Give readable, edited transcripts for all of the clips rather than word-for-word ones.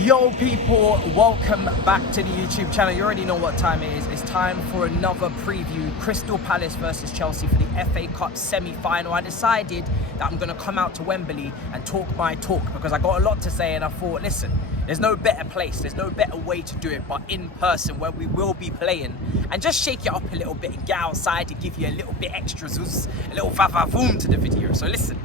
Yo people, welcome back to the YouTube channel. You already know what time it is. It's time for another preview. Crystal Palace versus Chelsea for the FA Cup semi-final. I decided that I'm going to come out to Wembley and talk my talk because I got a lot to say and I thought, listen, there's no better place, there's no better way to do it but in person where we will be playing and just shake it up a little bit and get outside and give you a little bit extra zoos, a little va-va-voom to the video. So listen,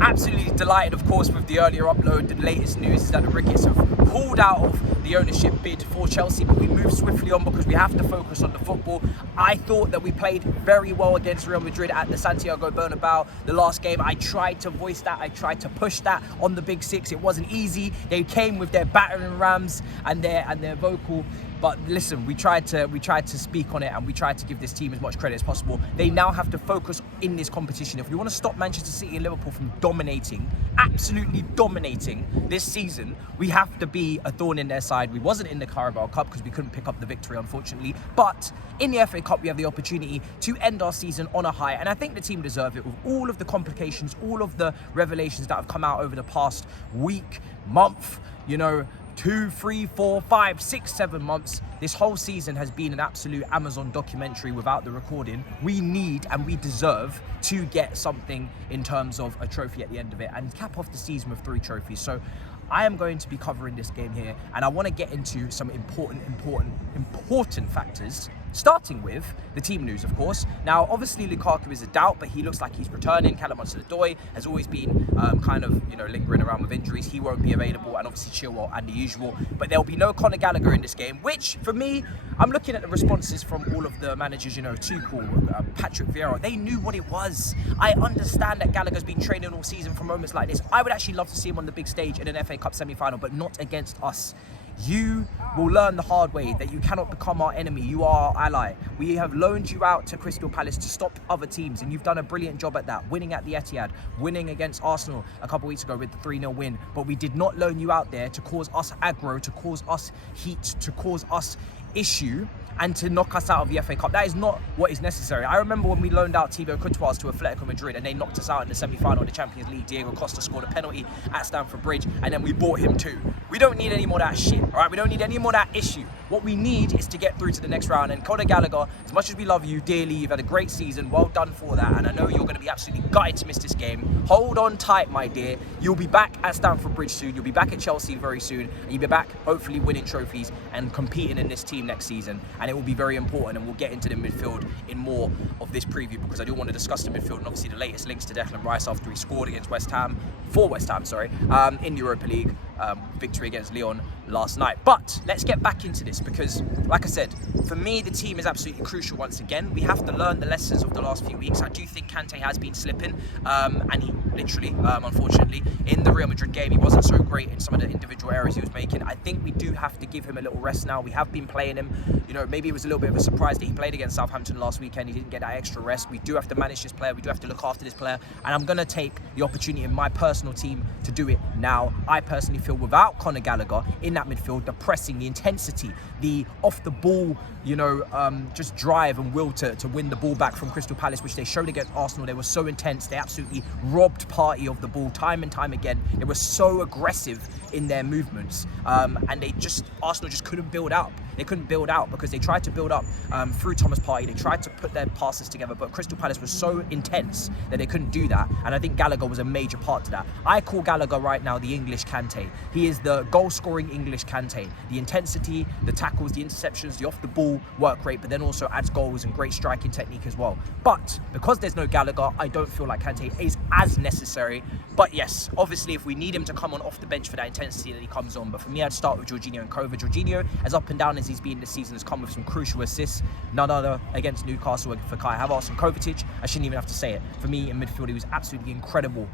absolutely delighted of course with the earlier upload. The latest news is that the Ricketts have pulled out of the ownership bid for Chelsea, but we moved swiftly on because we have to focus on the football. I thought that we played very well against Real Madrid at the Santiago Bernabeu the last game. I tried to voice that, I tried to push that on the big six. It wasn't easy. They came with their battering rams and their vocal. But listen, we tried to speak on it and we tried to give this team as much credit as possible. They now have to focus in this competition. If we want to stop Manchester City and Liverpool from dominating, absolutely dominating this season, we have to be a thorn in their side. We wasn't in the Carabao Cup because we couldn't pick up the victory, unfortunately. But in the FA Cup, we have the opportunity to end our season on a high. And I think the team deserve it with all of the complications, all of the revelations that have come out over the past week, month, 2, 3, 4, 5, 6, 7 months. This whole season has been an absolute Amazon documentary without the recording. We need and we deserve to get something in terms of a trophy at the end of it and cap off the season with 3 trophies. So I am going to be covering this game here and I want to get into some important factors, starting with the team news, of course. Now, obviously, Lukaku is a doubt, but he looks like he's returning. Callum Hudson-Odoi has always been lingering around with injuries. He won't be available, and obviously Chilwell and the usual. But there'll be no Conor Gallagher in this game, which, for me, I'm looking at the responses from all of the managers, Tuchel, Patrick Vieira. They knew what it was. I understand that Gallagher's been training all season for moments like this. I would actually love to see him on the big stage in an FA Cup semi-final, but not against us. You will learn the hard way that you cannot become our enemy. You are our ally. We have loaned you out to Crystal Palace to stop other teams, and you've done a brilliant job at that, winning at the Etihad, winning against Arsenal a couple of weeks ago with the 3-0 win. But we did not loan you out there to cause us aggro, to cause us heat, to cause us issue, and to knock us out of the FA Cup. That is not what is necessary. I remember when we loaned out Thibaut Courtois to Atletico Madrid and they knocked us out in the semi-final of the Champions League. Diego Costa scored a penalty at Stamford Bridge and then we bought him too. We don't need any more of that shit, all right? We don't need any more of that issue. What we need is to get through to the next round. And Conor Gallagher, as much as we love you dearly, you've had a great season, well done for that. And I know you're going to be absolutely gutted to miss this game. Hold on tight, my dear. You'll be back at Stamford Bridge soon. You'll be back at Chelsea very soon. And you'll be back, hopefully, winning trophies and competing in this team next season. And it will be very important. And we'll get into the midfield in more of this preview because I do want to discuss the midfield and obviously the latest links to Declan Rice after he scored against West Ham in Europa League, victory against Lyon last night. But let's get back into this because, like I said, for me the team is absolutely crucial once again. We have to learn the lessons of the last few weeks. I do think Kante has been slipping and he literally, unfortunately, in the Real Madrid game he wasn't so great in some of the individual errors he was making. I think we do have to give him a little rest now. We have been playing him, maybe it was a little bit of a surprise that he played against Southampton last weekend. He didn't get that extra rest. We do have to manage this player. We do have to look after this player. And I'm going to take the opportunity in my personal team to do it now. I personally feel without Conor Gallagher in that midfield, the pressing, the intensity, the off-the-ball, just drive and will to win the ball back from Crystal Palace, which they showed against Arsenal. They were so intense. They absolutely robbed Partey of the ball time and time again. They were so aggressive in their movements. And Arsenal just couldn't build up. They couldn't build out because they tried to build up through Thomas Partey. They tried to put their passes together, but Crystal Palace was so intense that they couldn't do that. And I think Gallagher was a major part to that. I call Gallagher right now the English Kante. He is the goal-scoring English Kante. The intensity, the tackles, the interceptions, the off-the-ball work rate, but then also adds goals and great striking technique as well. But because there's no Gallagher, I don't feel like Kante is as necessary. But yes, obviously, if we need him to come on off the bench for that intensity that he comes on. But for me, I'd start with Jorginho and Kova. Jorginho, as up and down as he's been this season, has come with some crucial assists. None other against Newcastle for Kai Havertz and Kovacic. I shouldn't even have to say it. For me, in midfield, he was absolutely incredible.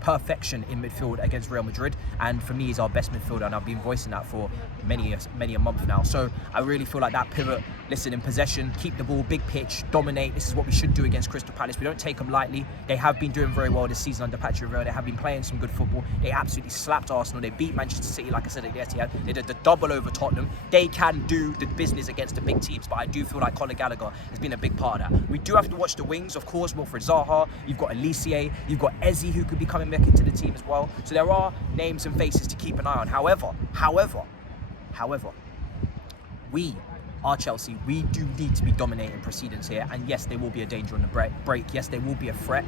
Perfection in midfield against Real Madrid, and for me he's our best midfielder, and I've been voicing that for many a month now. So I really feel like that pivot, listen, in possession, keep the ball, big pitch, dominate. This is what we should do against Crystal Palace. We don't take them lightly. They have been doing very well this season under Patrick Werner. They have been playing some good football. They absolutely slapped Arsenal. They beat Manchester City, like I said, at the Etihad. They did the double over Tottenham. They can do the business against the big teams, but I do feel like Conor Gallagher has been a big part of that. We do have to watch the wings, of course. Wilfried Zaha, you've got Alicia, you've got Eze, who could be coming Schmeichel to the team as well. So there are names and faces to keep an eye on. However, we are Chelsea. We do need to be dominating proceedings here. And yes, there will be a danger on the break. Yes, there will be a threat.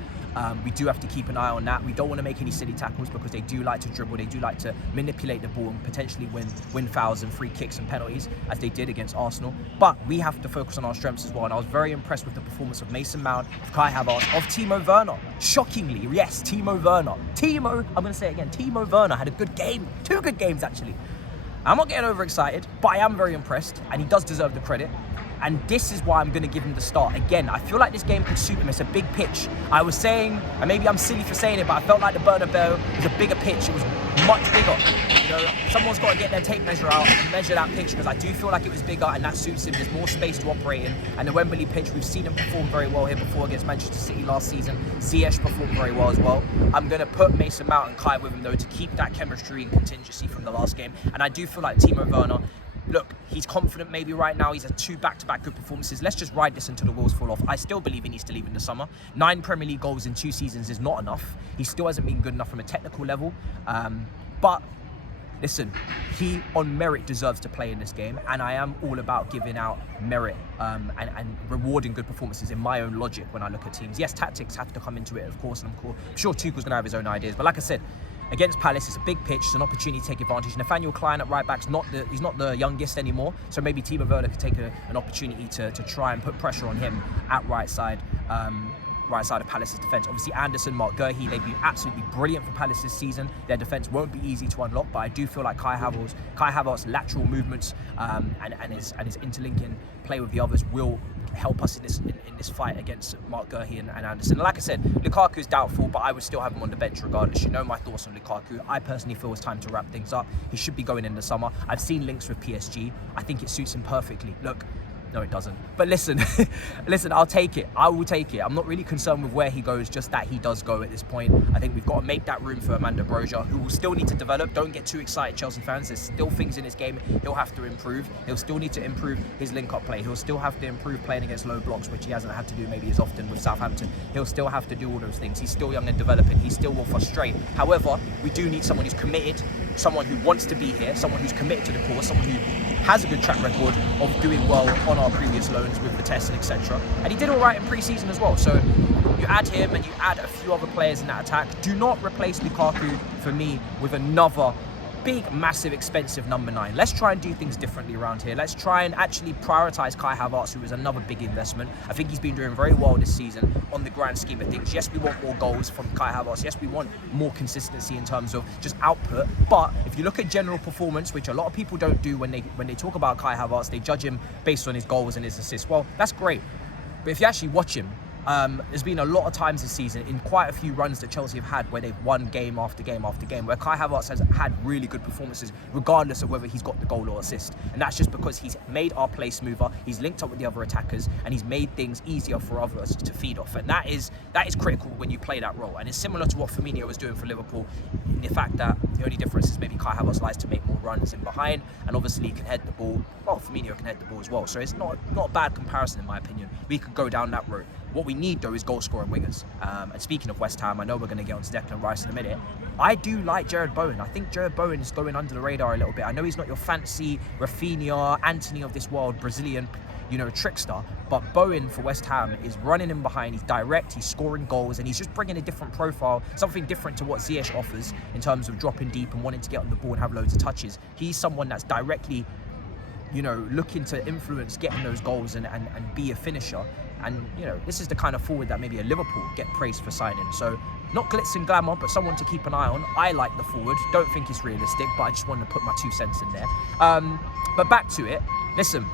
We do have to keep an eye on that. We don't want to make any silly tackles because they do like to dribble. They do like to manipulate the ball and potentially win fouls and free kicks and penalties, as they did against Arsenal. But we have to focus on our strengths as well. And I was very impressed with the performance of Mason Mount, of Kai Havertz, of Timo Werner. Shockingly, yes, Timo Werner. I'm going to say it again. Timo Werner had a good game. 2 good games, actually. I'm not getting overexcited, but I am very impressed, and he does deserve the credit. And this is why I'm going to give him the start. Again, I feel like this game could suit him. It's a big pitch. I was saying, and maybe I'm silly for saying it, but I felt like the Bernabeu was a bigger pitch. It was much bigger. You know, someone's got to get their tape measure out and measure that pitch, because I do feel like it was bigger and that suits him. There's more space to operate in. And the Wembley pitch, we've seen him perform very well here before against Manchester City last season. Ziyech performed very well as well. I'm going to put Mason Mount and Kai with him, though, to keep that chemistry and contingency from the last game. And I do feel like Timo Werner, look, he's confident maybe right now. He's had 2 back-to-back good performances. Let's just ride this until the wheels fall off. I still believe he needs to leave in the summer. 9 Premier League goals in 2 seasons is not enough. He still hasn't been good enough from a technical level. But listen, he on merit deserves to play in this game, and I am all about giving out merit and rewarding good performances in my own logic when I look at teams. Yes, tactics have to come into it, of course, and I'm sure Tuchel's going to have his own ideas. But like I said, against Palace, it's a big pitch. It's an opportunity to take advantage. Nathaniel Klein at right back's he's not the youngest anymore, so maybe Timo Werner could take an opportunity to try and put pressure on him at right side of Palace's defence. Obviously, Anderson, Mark Guehi, they've been absolutely brilliant for Palace this season. Their defence won't be easy to unlock, but I do feel like Kai Havertz's lateral movements and his interlinking play with the others will help us in this fight against Mark Guehi and Anderson. And like I said, Lukaku's doubtful, but I would still have him on the bench regardless. You know my thoughts on Lukaku. I personally feel it's time to wrap things up. He should be going in the summer. I've seen links with PSG. I think it suits him perfectly. Look, no, it doesn't. But listen, I'll take it. I will take it. I'm not really concerned with where he goes, just that he does go at this point. I think we've got to make that room for Amanda Broja, who will still need to develop. Don't get too excited, Chelsea fans. There's still things in his game he'll have to improve. He'll still need to improve his link-up play. He'll still have to improve playing against low blocks, which he hasn't had to do maybe as often with Southampton. He'll still have to do all those things. He's still young and developing. He still will frustrate. However, we do need someone who's committed, someone who wants to be here, someone who's committed to the cause, someone who has a good track record of doing well on our previous loans with the test and etc. And he did all right in pre-season as well. So you add him and you add a few other players in that attack. Do not replace Lukaku for me with another big, massive, expensive number 9. Let's try and do things differently around here. Let's try and actually prioritise Kai Havertz, who is another big investment. I think he's been doing very well this season on the grand scheme of things. Yes, we want more goals from Kai Havertz. Yes, we want more consistency in terms of just output. But if you look at general performance, which a lot of people don't do when they talk about Kai Havertz, they judge him based on his goals and his assists. Well, that's great. But if you actually watch him, there's been a lot of times this season in quite a few runs that Chelsea have had where they've won game after game after game, where Kai Havertz has had really good performances regardless of whether he's got the goal or assist. And that's just because he's made our play smoother, he's linked up with the other attackers, and he's made things easier for others to feed off. And that is critical when you play that role. And it's similar to what Firmino was doing for Liverpool, in the fact that the only difference is maybe Kai Havertz likes to make more runs in behind, and obviously he can head the ball. Well, Firmino can head the ball as well. So it's not a bad comparison in my opinion. We could go down that road. What we need, though, is goal-scoring wingers. And speaking of West Ham, I know we're going to get onto Declan Rice in a minute. I do like Jared Bowen. I think Jared Bowen is going under the radar a little bit. I know he's not your fancy Rafinha, Antony of this world, Brazilian, trickster. But Bowen for West Ham is running in behind. He's direct, he's scoring goals, and he's just bringing a different profile, something different to what Ziyech offers in terms of dropping deep and wanting to get on the ball and have loads of touches. He's someone that's directly, looking to influence getting those goals and be a finisher. And, this is the kind of forward that maybe a Liverpool get praised for signing. So, not glitz and glamour, but someone to keep an eye on. I like the forward. Don't think it's realistic, but I just wanted to put my 2 cents in there. But back to it. Listen,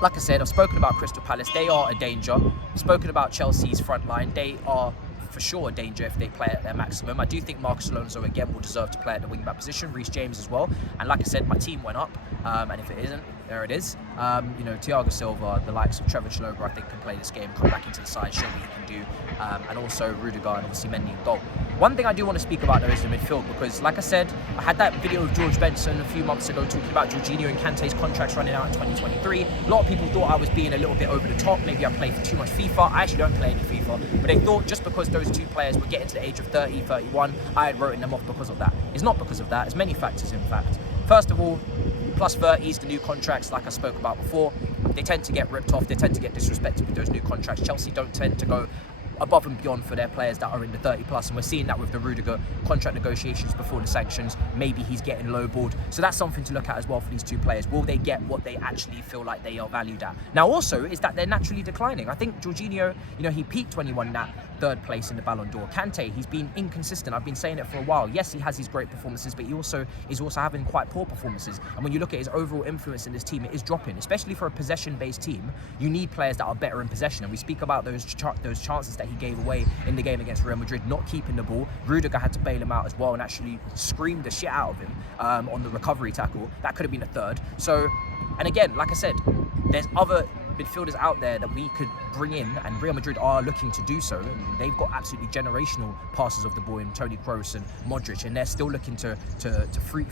like I said, I've spoken about Crystal Palace. They are a danger. I've spoken about Chelsea's front line. They are for sure a danger if they play at their maximum. I do think Marcus Alonso again will deserve to play at the wing-back position, Reece James as well. And like I said, my team went up, and if it isn't, There it is. You know, Thiago Silva, the likes of Trevor Chalobah, I think can play this game, come back into the side, show what he can do, and also Rudiger and obviously Mendy in goal. One thing I do want to speak about though is the midfield, because like I said, I had that video of George Benson a few months ago talking about Jorginho and Kante's contracts running out in 2023. A lot of people thought I was being a little bit over the top, maybe I played too much FIFA. I actually don't play any FIFA, but they thought just because those two players were getting to the age of 30, 31, I had written them off because of that. It's not because of that, it's many factors in fact. First of all, plus 30s, the new contracts, like I spoke about before, they tend to get ripped off, they tend to get disrespected with those new contracts. Chelsea don't tend to go above and beyond for their players that are in the 30 plus, and we're seeing that with the Rudiger contract negotiations before the sanctions. Maybe he's getting lowballed, so that's something to look at as well for these two players. Will they get what they actually feel like they are valued at? Now also is that they're naturally declining. I think Jorginho, you know, he peaked 21 in that third place in the Ballon d'Or. Kante, he's been inconsistent. I've been saying it for a while. Yes, he has his great performances, but he also is having quite poor performances. And when you look at his overall influence in this team, it is dropping. Especially for a possession-based team, you need players that are better in possession. And we speak about those chances that he gave away in the game against Real Madrid, not keeping the ball. Rudiger had to bail him out as well and actually screamed the shit out of him on the recovery tackle. That could have been a third. So, and again, like I said, there's other midfielders out there that we could bring in, and Real Madrid are looking to do so. And they've got absolutely generational passes of the ball in Toni Kroos and Modric, and they're still looking to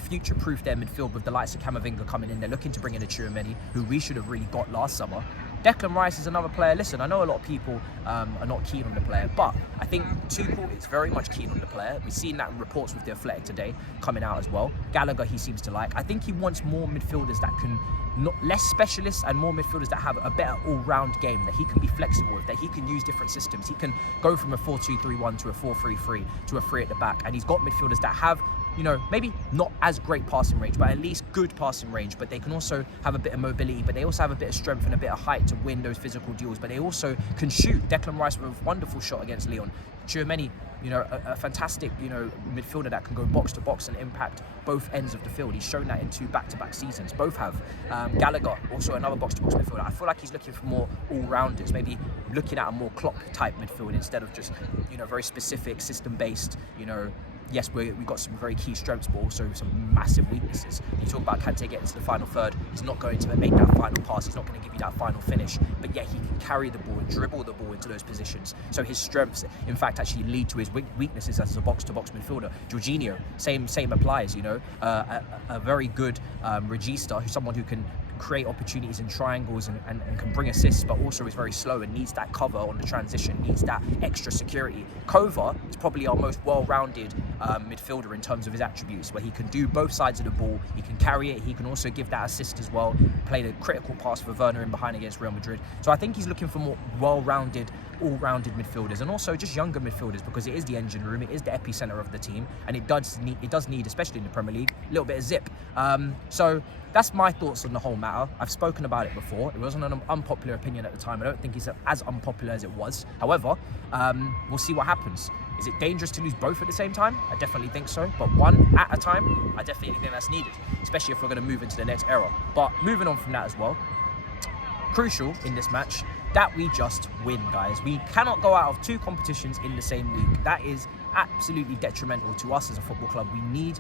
future-proof their midfield with the likes of Camavinga coming in. They're looking to bring in a Tchouaméni, who we should have really got last summer. Declan Rice is another player. Listen, I know a lot of people are not keen on the player, but I think Tuchel is very much keen on the player. We've seen that in reports with The Athletic today coming out as well. Gallagher, he seems to like. I think he wants more midfielders that can, less specialists and more midfielders that have a better all-round game, that he can be flexible with, that he can use different systems. He can go from a 4-2-3-1 to a 4-3-3 to a 3 at the back, and he's got midfielders that have, you know, maybe not as great passing range, but at least good passing range, but they can also have a bit of mobility, but they also have a bit of strength and a bit of height to win those physical duels, but they also can shoot. Declan Rice with a wonderful shot against Lyon. Tchouaméni, you know, a fantastic, you know, midfielder that can go box to box and impact both ends of the field. He's shown that in 2 back-to-back seasons. Both have. Gallagher, also another box-to-box midfielder. I feel like he's looking for more all-rounders, maybe looking at a more Klopp-type midfield instead of just, you know, very specific, system-based, you know. Yes, we've got some very key strengths, but also some massive weaknesses. You talk about Kante getting to the final third, he's not going to make that final pass, he's not going to give you that final finish, but yet he can carry the ball and dribble the ball into those positions. So his strengths, in fact, actually lead to his weaknesses as a box-to-box midfielder. Jorginho, same applies, you know. A very good regista, someone who can create opportunities in triangles and can bring assists, but also is very slow and needs that cover on the transition, needs that extra security. Kova is probably our most well-rounded midfielder in terms of his attributes, where he can do both sides of the ball, he can carry it, he can also give that assist as well, played a critical pass for Werner in behind against Real Madrid. So I think he's looking for more well-rounded, all-rounded midfielders, and also just younger midfielders, because it is the engine room, it is the epicenter of the team, and it does need, especially in the Premier League, a little bit of zip. So that's my thoughts on the whole matter. I've spoken about it before. It wasn't an unpopular opinion at the time. I don't think it's as unpopular as it was. However, we'll see what happens. Is it dangerous to lose both at the same time? I definitely think so. But one at a time, I definitely think that's needed, especially if we're going to move into the next era. But moving on from that as well, crucial in this match that we just win, guys. We cannot go out of 2 competitions in the same week. That is absolutely detrimental to us as a football club. We need